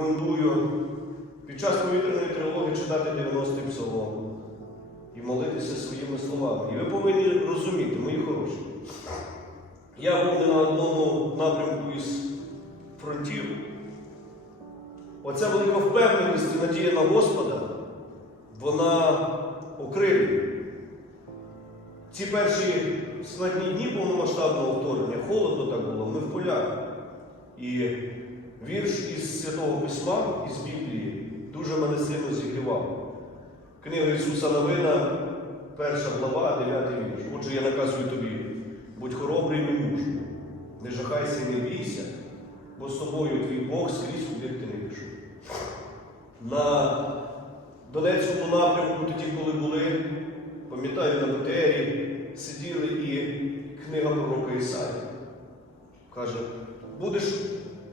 рекомендую під час повітряної тривоги читати 90-й псалом і молитися своїми словами. І ви повинні розуміти, мої хороші. Я був не на одному напрямку із фронтів. Оця велика впевненість і надія на Господа, вона окрилює. Ці перші складні дні повномасштабного вторгнення, холодно так було, ми в полях. І вірш із Святого Письма, із Біблії, дуже мене сильно зігрівав. Книга Ісуса Новина, перша глава, 9 вірш. Отже, я наказую тобі, будь хоробрий і муж, не жахайся і не бійся, бо з тобою твій Бог скрізь куди ти не пішов. На Донецькому напрямку, тоді, коли були, пам'ятаю, на БТРі сиділи і книга пророка Ісаї. Каже, будеш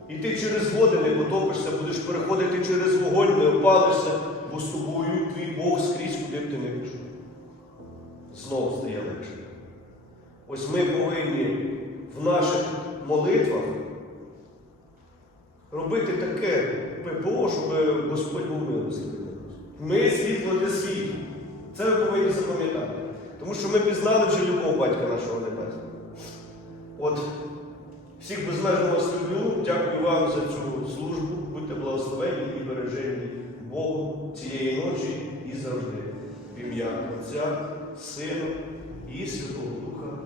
іти через води, не потопишся, будеш переходити через вогонь, не опалишся, бо з тобою твій Бог скрізь, куди б ти не пішов. Знову стає легше. Ось ми повинні в наших молитвах робити таке ППО, щоб Господь був милостивий. Ми світло для світу. Це ви повинні запам'ятати. Тому що ми пізнали вже любов батька нашого небесного. От всіх безмежно вас люблю. Дякую вам за цю службу. Будьте благословенні і бережені Богу цієї ночі і завжди. В ім'я Отця, Сина і Святого Духа.